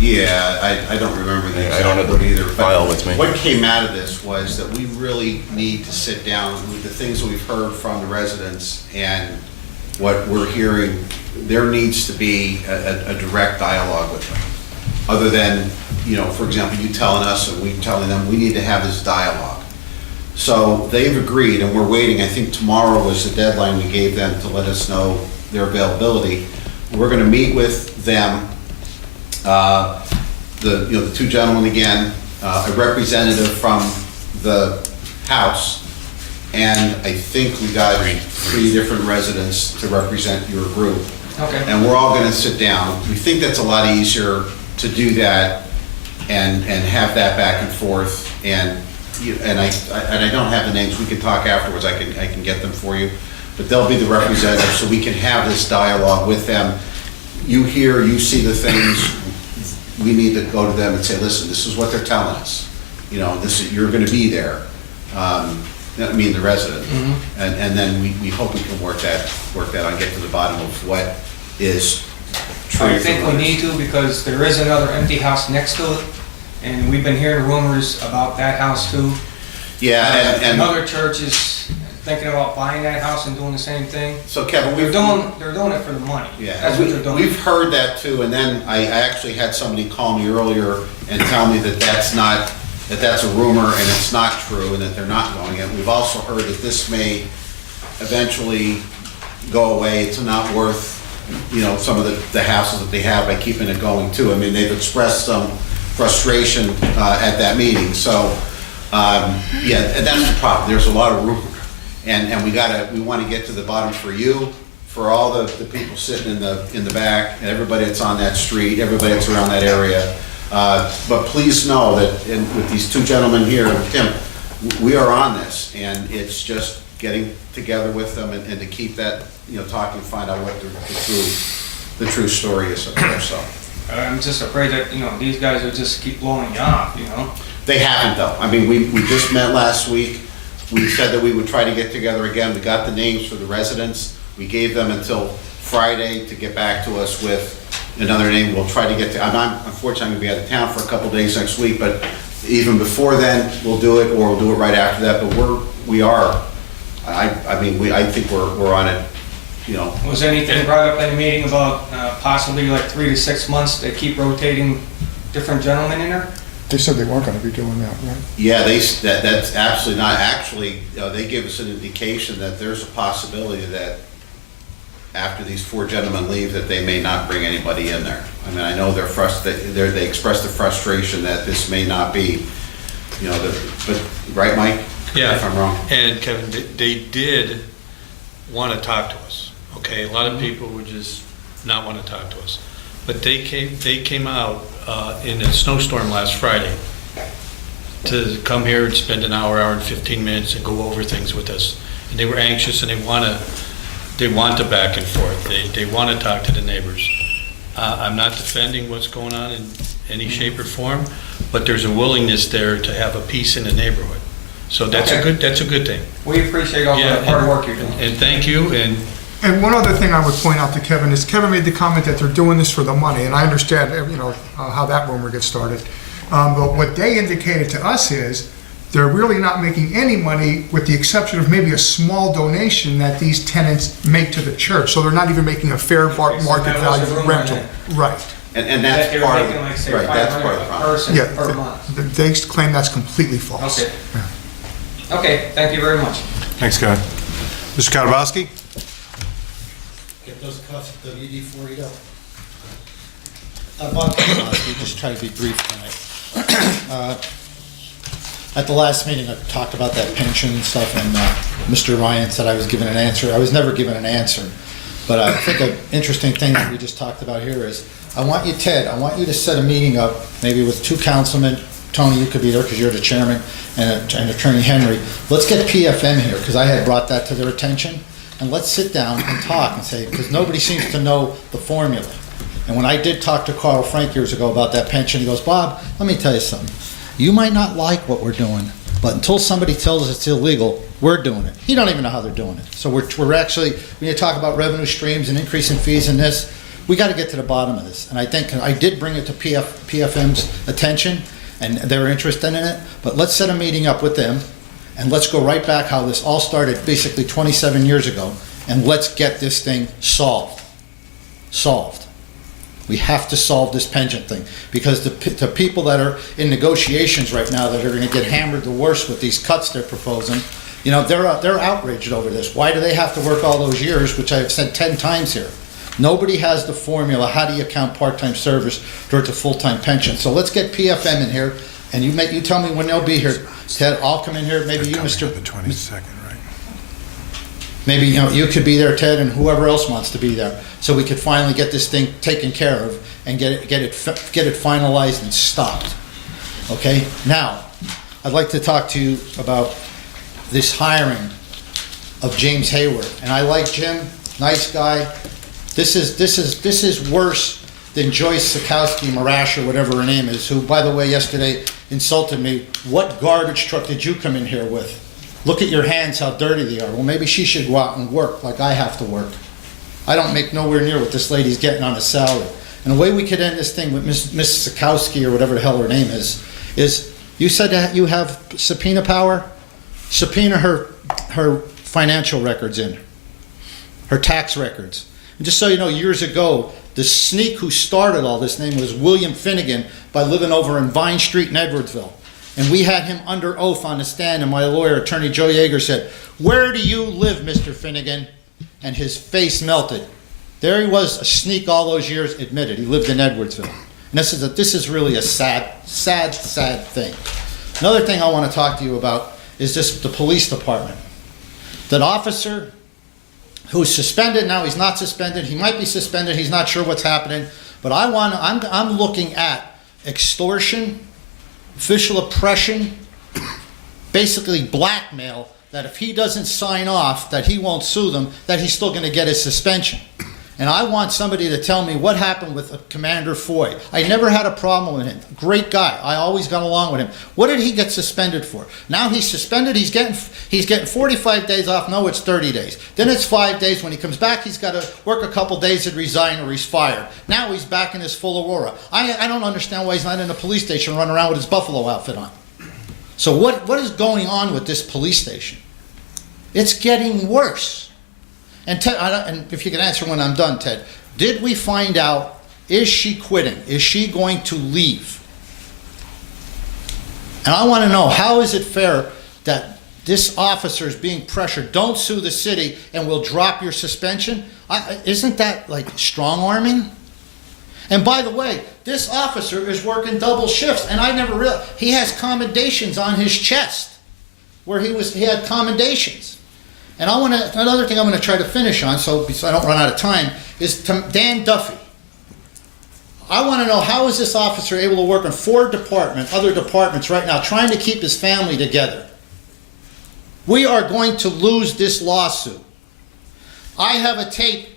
Yeah, I don't remember the I don't exact have word the either. file with me. What came out of this was that we really need to sit down with the things that we've heard from the residents and what we're hearing. There needs to be a direct dialogue with them. Other than, you know, for example, you telling us and we telling them, we need to have this dialogue. So they've agreed, and we're waiting. I think tomorrow was the deadline we gave them to let us know their availability. We're going to meet with them, the two gentlemen again, a representative from the house, and I think we got three different residents to represent your group. Okay. And we're all going to sit down. We think that's a lot easier to do that and have that back and forth. And I don't have the names. We can talk afterwards. I can get them for you. But they'll be the representatives, so we can have this dialogue with them. You hear, you see the things. We need to go to them and say, listen, this is what they're telling us. You know, you're going to be there. I mean, the resident. Mm-hmm. And then we hope we can work that on, get to the bottom of what is true. I think we need to, because there is another empty house next to it, and we've been hearing rumors about that house too. Yeah, and other churches thinking about buying that house and doing the same thing. So Kevin, they're doing it for the money. Yeah, That's what they're doing. We've heard that too, and then I actually had somebody call me earlier and tell me that that's a rumor and it's not true and that they're not going in. We've also heard that this may eventually go away. It's not worth, you know, some of the hassles that they have by keeping it going too. I mean, they've expressed some frustration at that meeting. So, yeah, and that's the problem. There's a lot of rumor. And we want to get to the bottom for you, for all the people sitting in the back, and everybody that's on that street, everybody that's around that area. But please know that with these two gentlemen here, and Tim, we are on this, and it's just getting together with them and to keep that, you know, talking, find out what the true story is of there. So I'm just afraid that, you know, these guys will just keep blowing you off, you know? They haven't though. I mean, we just met last week. We said that we would try to get together again. We got the names for the residents. We gave them until Friday to get back to us with another name. We'll try to get to, unfortunately, I'm going to be out of town for a couple days next week, but even before then, we'll do it, or we'll do it right after that. But I think we're on it, you know. Was anything brought up in the meeting about possibly like 3 to 6 months, they keep rotating different gentlemen in there? They said they weren't going to be doing that, right? Yeah, that's absolutely not. Actually, they gave us an indication that there's a possibility that after these four gentlemen leave, that they may not bring anybody in there. I mean, I know they expressed the frustration that this may not be, you know, but right, Mike? Yeah. If I'm wrong. And Kevin, they did want to talk to us, okay? A lot of people would just not want to talk to us. But they came out in a snowstorm last Friday to come here and spend an hour and 15 minutes and go over things with us. And they were anxious, and they want the back and forth. They want to talk to the neighbors. I'm not defending what's going on in any shape or form, but there's a willingness there to have a peace in the neighborhood. So that's a good thing. We appreciate all the hard work you're doing. And thank you. And one other thing I would point out to Kevin is Kevin made the comment that they're doing this for the money, and I understand, you know, how that rumor gets started. But what they indicated to us is they're really not making any money, with the exception of maybe a small donation that these tenants make to the church. So they're not even making a fair market value rental. Right. And that's part of that's part of the problem. Person per month. They claim that's completely false. Okay. Yeah. Okay, thank you very much. Thanks, Scott. Mr. Katowski? Get those cuffs at WD-40 up. Bob Katowski, just try to be brief tonight. At the last meeting, I talked about that pension and stuff, and Mr. Ryan said I was given an answer. I was never given an answer. But I think an interesting thing that we just talked about here is, I want you, Ted, I want you to set a meeting up, maybe with 2 councilmen. Tony, you could be there because you're the chairman, and Attorney Henry. Let's get PFM here, because I had brought that to their attention. And let's sit down and talk and say, because nobody seems to know the formula. And when I did talk to Carl Frank years ago about that pension, he goes, Bob, let me tell you something. You might not like what we're doing, but until somebody tells us it's illegal, we're doing it. He don't even know how they're doing it. So we're actually, when you talk about revenue streams and increasing fees in this, we got to get to the bottom of this. And I think I did bring it to PFM's attention, and they're interested in it. But let's set a meeting up with them, and let's go right back how this all started basically 27 years ago, and let's get this thing solved. Solved. We have to solve this pension thing, because the people that are in negotiations right now that are going to get hammered the worst with these cuts they're proposing, you know, they're outraged over this. Why do they have to work all those years, which I've said 10 times here? Nobody has the formula. How do you count part-time service towards a full-time pension? So let's get PFM in here, and you tell me when they'll be here. Ted, I'll come in here. Maybe you, Mr. The 22nd, right? Maybe you could be there, Ted, and whoever else wants to be there, so we could finally get this thing taken care of and get it finalized and stopped. Okay. Now, I'd like to talk to you about this hiring of James Hayward, and I like Jim, nice guy. This is worse than Joyce Sikowski Marash or whatever her name is, who, by the way, yesterday insulted me. What garbage truck did you come in here with? Look at your hands, how dirty they are. Well, maybe she should go out and work like I have to work. I don't make nowhere near what this lady's getting on a salary. And the way we could end this thing with Miss Sikowski or whatever the hell her name is you said that you have subpoena power? Subpoena her financial records in, her tax records. And just so you know, years ago, the sneak who started all this name was William Finnegan by living over in Vine Street in Edwardsville. And we had him under oath on the stand, and my lawyer, Attorney Joe Yeager, said, "Where do you live, Mr. Finnegan?" And his face melted. There he was, a sneak all those years, admitted he lived in Edwardsville. And this is really a sad thing. Another thing I want to talk to you about is the police department. That officer who's suspended, now he's not suspended, he might be suspended, he's not sure what's happening, but I'm looking at extortion, official oppression, basically blackmail, that if he doesn't sign off, that he won't sue them, that he's still going to get his suspension. And I want somebody to tell me what happened with Commander Foy. I never had a problem with him. Great guy. I always got along with him. What did he get suspended for? Now he's suspended. He's getting 45 days off. No, it's 30 days. Then it's 5 days. When he comes back, he's got to work a couple days and resign, or he's fired. Now he's back in his full aurora. I don't understand why he's not in the police station running around with his buffalo outfit on. So what is going on with this police station? It's getting worse. And Ted, and if you can answer when I'm done, Ted, did we find out, is she quitting? Is she going to leave? And I want to know, how is it fair that this officer is being pressured? Don't sue the city and we'll drop your suspension. Isn't that like strong arming? And by the way, this officer is working double shifts, and I never realized he has commendations on his chest where he had commendations. And another thing I'm going to try to finish on, so I don't run out of time, is Dan Duffy. I want to know, how is this officer able to work in other departments right now, trying to keep his family together? We are going to lose this lawsuit. I have a tape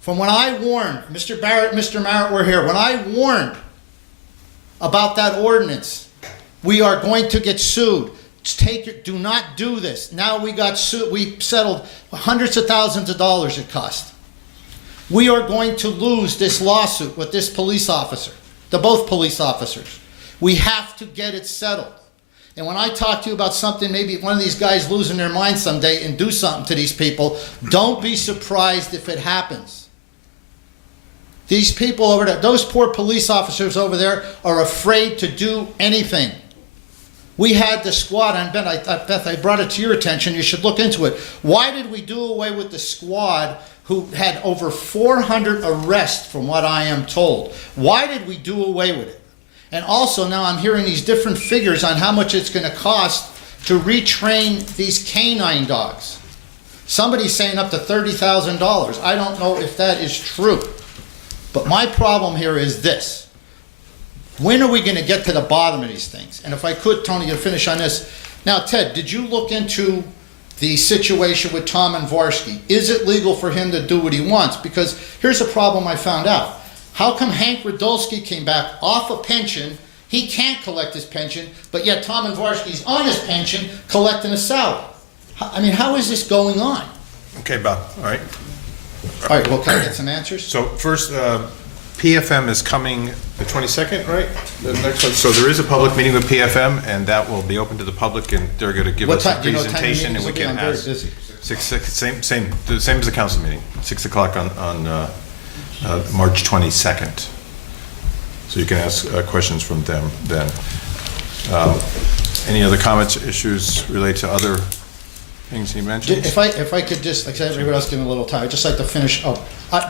from when I warned, Mr. Barrett, Mr. Merritt were here, when I warned about that ordinance, we are going to get sued. Do not do this. Now we got sued. We settled hundreds of thousands of dollars it cost. We are going to lose this lawsuit with this police officer, both police officers. We have to get it settled. And when I talk to you about something, maybe one of these guys losing their mind someday and do something to these people, don't be surprised if it happens. These people over there, those poor police officers over there, are afraid to do anything. We had the squad, and Ben, Beth, I brought it to your attention, you should look into it. Why did we do away with the squad who had over 400 arrests, from what I am told? Why did we do away with it? And also now I'm hearing these different figures on how much it's going to cost to retrain these canine dogs. Somebody's saying up to $30,000. I don't know if that is true. But my problem here is this. When are we going to get to the bottom of these things? And if I could, Tony, to finish on this. Now, Ted, did you look into the situation with Tom and Varsky? Is it legal for him to do what he wants? Because here's a problem I found out. How come Hank Radulski came back off a pension? He can't collect his pension, but yet Tom and Varsky's on his pension collecting a salary. I mean, how is this going on? Okay, Bob, all right. All right, well, can I get some answers? So first, PFM is coming the 22nd, right? The next one. So there is a public meeting with PFM, and that will be open to the public, and they're going to give us a presentation, and we can ask. Same as the council meeting, 6 o'clock on March 22nd. So you can ask questions from them then. Any other comments, issues related to other things he mentioned? If I could just, like I said, everybody else getting a little tired, just like to finish up.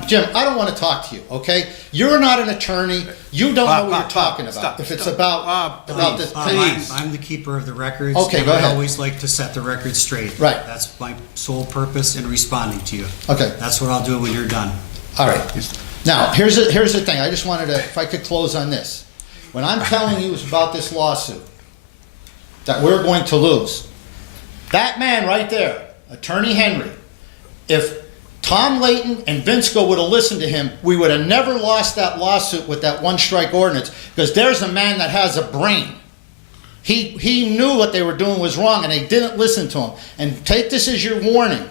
Jim, I don't want to talk to you, okay? You're not an attorney. You don't know what you're talking about. If it's about this, please. I'm the keeper of the records. Okay, go ahead. I always like to set the record straight. Right. That's my sole purpose in responding to you. Okay. That's what I'll do when you're done. All right. Now, here's the thing. I just wanted to, if I could close on this. When I'm telling you about this lawsuit that we're going to lose, that man right there, Attorney Henry, if Tom Layton and Vinsko would have listened to him, we would have never lost that lawsuit with that one-strike ordinance, because there's a man that has a brain. He knew what they were doing was wrong, and they didn't listen to him. And take this as your warning.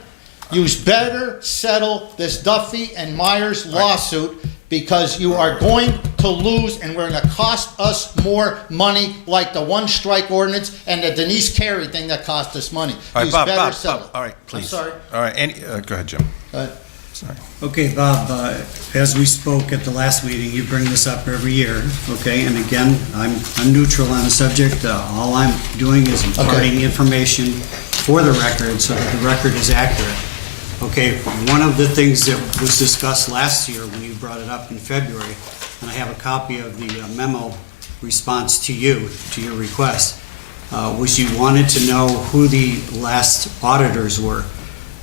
You better settle this Duffy and Myers lawsuit, because you are going to lose, and we're going to cost us more money, like the one-strike ordinance and the Denise Carey thing that cost us money. All right, Bob, settle it. all right, please. I'm sorry. All right, go ahead, Jim. Go ahead. Sorry. Okay, Bob, as we spoke at the last meeting, you bring this up every year, okay? And again, I'm neutral on the subject. All I'm doing is imparting information for the record so that the record is accurate. Okay, one of the things that was discussed last year when you brought it up in February, and I have a copy of the memo response to you, to your request, was you wanted to know who the last auditors were,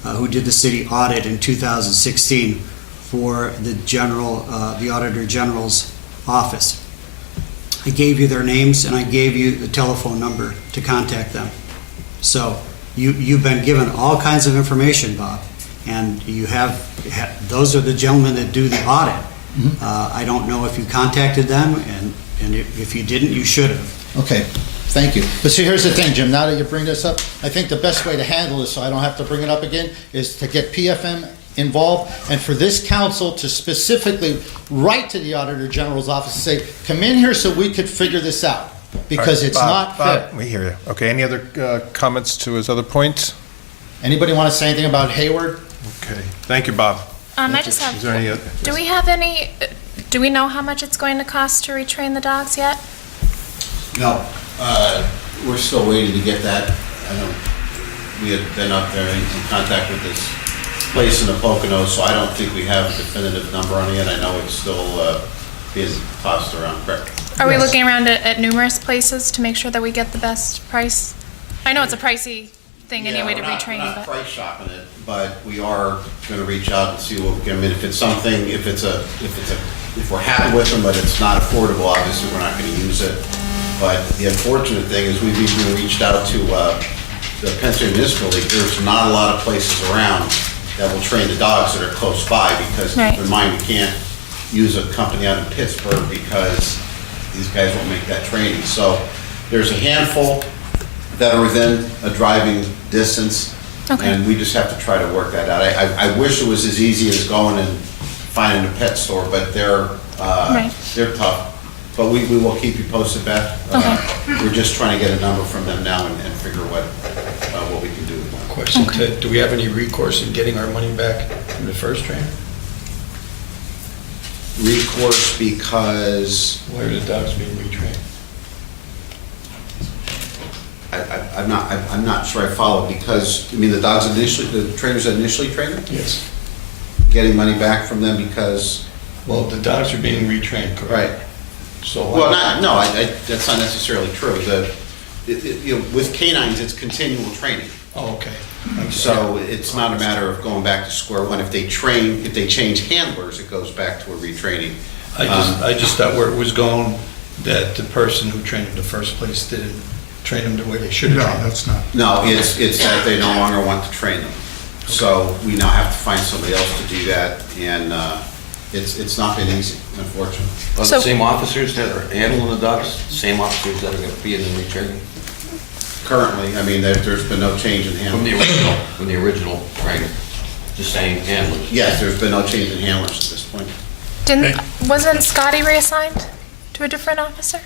who did the city audit in 2016 for the Auditor General's office. I gave you their names, and I gave you the telephone number to contact them. So you've been given all kinds of information, Bob. And you those are the gentlemen that do the audit. Mm-hmm. I don't know if you contacted them, and if you didn't, you should have. Okay, thank you. But see, here's the thing, Jim, now that you bring this up, I think the best way to handle this, so I don't have to bring it up again, is to get PFM involved, and for this council to specifically write to the Auditor General's office and say, come in here so we could figure this out, because it's not fair. We hear you. Okay, any other comments to his other points? Anybody want to say anything about Hayward? Okay, thank you, Bob. I just have. Is there any other? Do we know how much it's going to cost to retrain the dogs yet? No, we're still waiting to get that. I know we had been up there in contact with this place in the Poconos, so I don't think we have a definitive number on it yet. I know it's still being tossed around. Correct. Are we looking around at numerous places to make sure that we get the best price? I know it's a pricey thing anyway to retrain, we're not but price shopping it, but we are going to reach out and see what we can. I mean, if it's something, if we're happy with them, but it's not affordable, obviously we're not going to use it. But the unfortunate thing is we've even reached out to the Pennsylvania Municipal League. There's not a lot of places around that will train the dogs that are close by, because keep in mind we can't use a company out in Pittsburgh because these guys won't make that training. So there's a handful that are within a driving distance, and we just have to try to work that out. I wish it was as easy as going and finding a pet store, but they're tough. But we will keep you posted, Beth. We're just trying to get a number from them now and figure what we can do. Question, Ted, do we have any recourse in getting our money back from the first trainer? Recourse because? Why are the dogs being retrained? I'm not sure I follow, because, I mean, the trainers that initially trained them? Yes. Getting money back from them because, Well, the dogs are being retrained, correct? right. So. Well, that's not necessarily true. With canines, it's continual training. Oh, okay. So it's not a matter of going back to square one. If they change handlers, it goes back to a retraining. I just thought where it was going, that the person who trained them in the first place didn't train them the way they should have No, trained them. that's not. No, it's that they no longer want to train them. So we now have to find somebody else to do that, and it's not been easy, unfortunately. Are So- the same officers that are handling the dogs, same officers that are going to be in the retraining? Currently, I mean, there's been no change in handling. From the original training, the same handlers? Yes, there's been no change in handlers at this point. Wasn't Scotty reassigned to a different officer?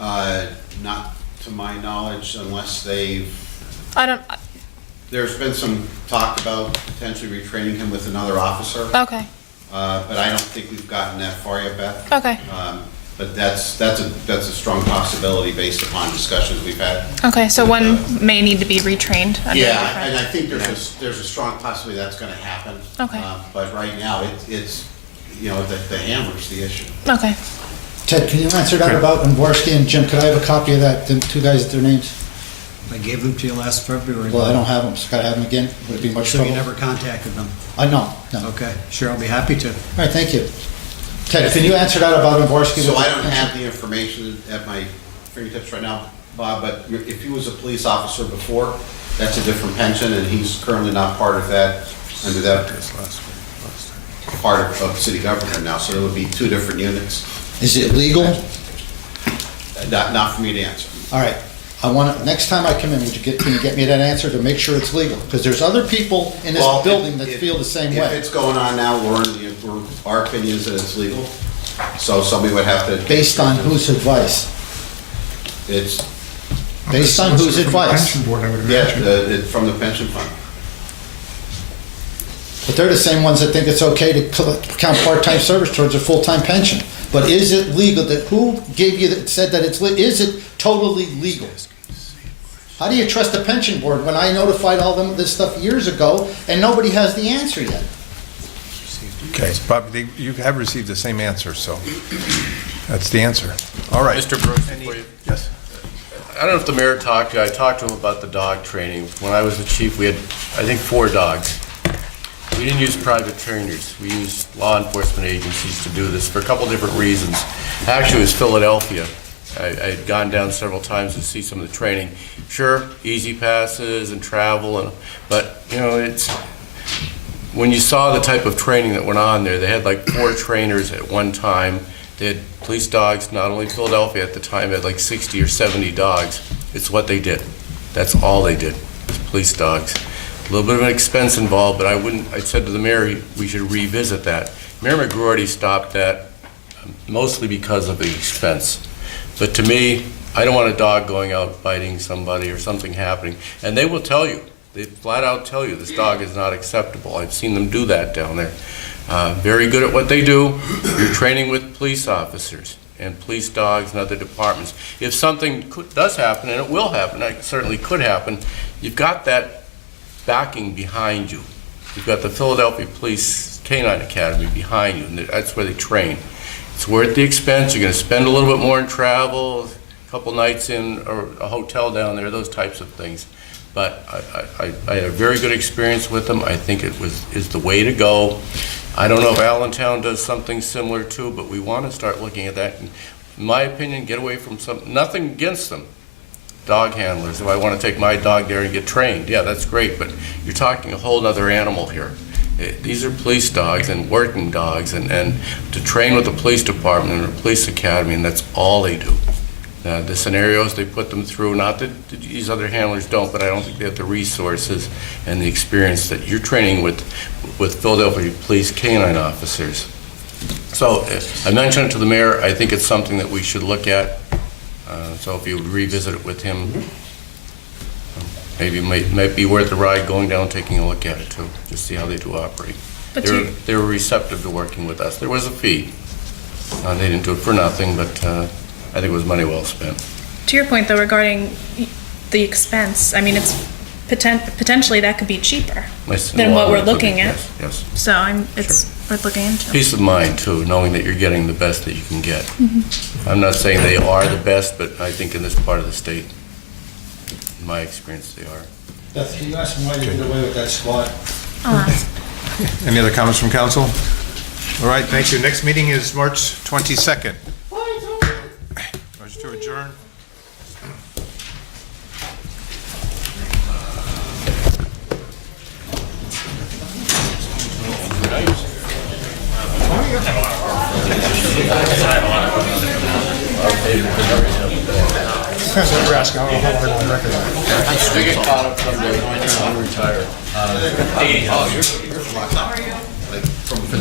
Not to my knowledge, unless I don't, there's been some talk about potentially retraining him with another officer, okay, but I don't think we've gotten that far yet, Beth. okay, But that's a strong possibility based upon discussions we've had. okay, so one may need to be retrained under a Yeah, different- and I think there's a strong possibility that's gonna happen. Okay. But right now, it's, the handler's the issue. Okay. Ted, can you answer that about Dvorsky and Jim? Could I have a copy of that, the two guys, their names? I gave them to you last February. Well, I don't have them, so can I have them again? Would it be much So you trouble? never contacted them? No. Okay, sure, I'll be happy to. All right, thank you. Ted, can you answer that about Dvorsky? So I don't have the information at my fingertips right now, Bob, but if he was a police officer before, that's a different pension, and he's currently not part of that, under that part of city government now, so there would be two different units. Is it legal? Not for me to answer. All right, next time I come in, can you get me that answer to make sure it's legal? Because there's other people in this Well, building that if- feel the same If way. it's going on now, our opinion is that it's legal, so somebody would have to. Based on whose advice? It's, Based on whose From the advice? Pension board, I would yeah, imagine. from the pension fund. But they're the same ones that think it's okay to count part-time service towards a full-time pension. But is it legal, who gave you, said that is it totally legal? How do you trust the pension board when I notified all them this stuff years ago and nobody has the answer yet? Okay, Bob, you have received the same answer, so that's the answer. All right. Mr. Brooks, before you- Yes. I don't know if the mayor talked to you. I talked to him about the dog training. When I was the chief, we had, I think, 4 dogs. We didn't use private trainers. We used law enforcement agencies to do this for a couple different reasons. Actually, it was Philadelphia. I had gone down several times to see some of the training. Sure, easy passes and travel, but it's when you saw the type of training that went on there, they had like 4 trainers at one time. They had police dogs, not only Philadelphia at the time, had like 60 or 70 dogs. It's what they did. That's all they did, was police dogs. A little bit of an expense involved, but I said to the mayor, we should revisit that. Mayor McGroarty stopped that mostly because of the expense. But to me, I don't want a dog going out biting somebody or something happening. And they will tell you, they flat out tell you, this dog is not acceptable. I've seen them do that down there. Very good at what they do. You're training with police officers and police dogs and other departments. If something does happen, and it will happen, it certainly could happen, you've got that backing behind you. You've got the Philadelphia Police Canine Academy behind you, and that's where they train. It's worth the expense. You're going to spend a little bit more in travel, a couple nights in a hotel down there, those types of things. But I had a very good experience with them. I think it is the way to go. I don't know if Allentown does something similar too, but we want to start looking at that. In my opinion, get away from nothing against them. Dog handlers, if I want to take my dog there and get trained, yeah, that's great, but you're talking a whole other animal here. These are police dogs and working dogs, and to train with the police department and the police academy, and that's all they do. The scenarios they put them through, not that these other handlers don't, but I don't think they have the resources and the experience that you're training with Philadelphia Police Canine officers. So I mentioned it to the mayor. I think it's something that we should look at. So if you would revisit it with him, maybe it might be worth the ride going down and taking a look at it too, just see how they do operate. But They were receptive to working with us. There was a fee. They didn't do it for nothing, but I think it was money well spent. To your point, though, regarding the expense. I mean, it's potentially that could be cheaper Nice. than what we're It could be, looking at. Yes, So it's worth looking yes. into. Peace of mind, too, knowing that you're getting the best that you can get. Mm-hmm. I'm not saying they are the best, but I think in this part of the state, in my experience, they are. Beth, can you ask him why you did away with that squad? I'll ask. Any other comments from council? All right, thank you. Next meeting is March 22nd. Motion to adjourn. Depends what you're asking, I don't know how long on record. I get caught up from the I'm retired. Like, from the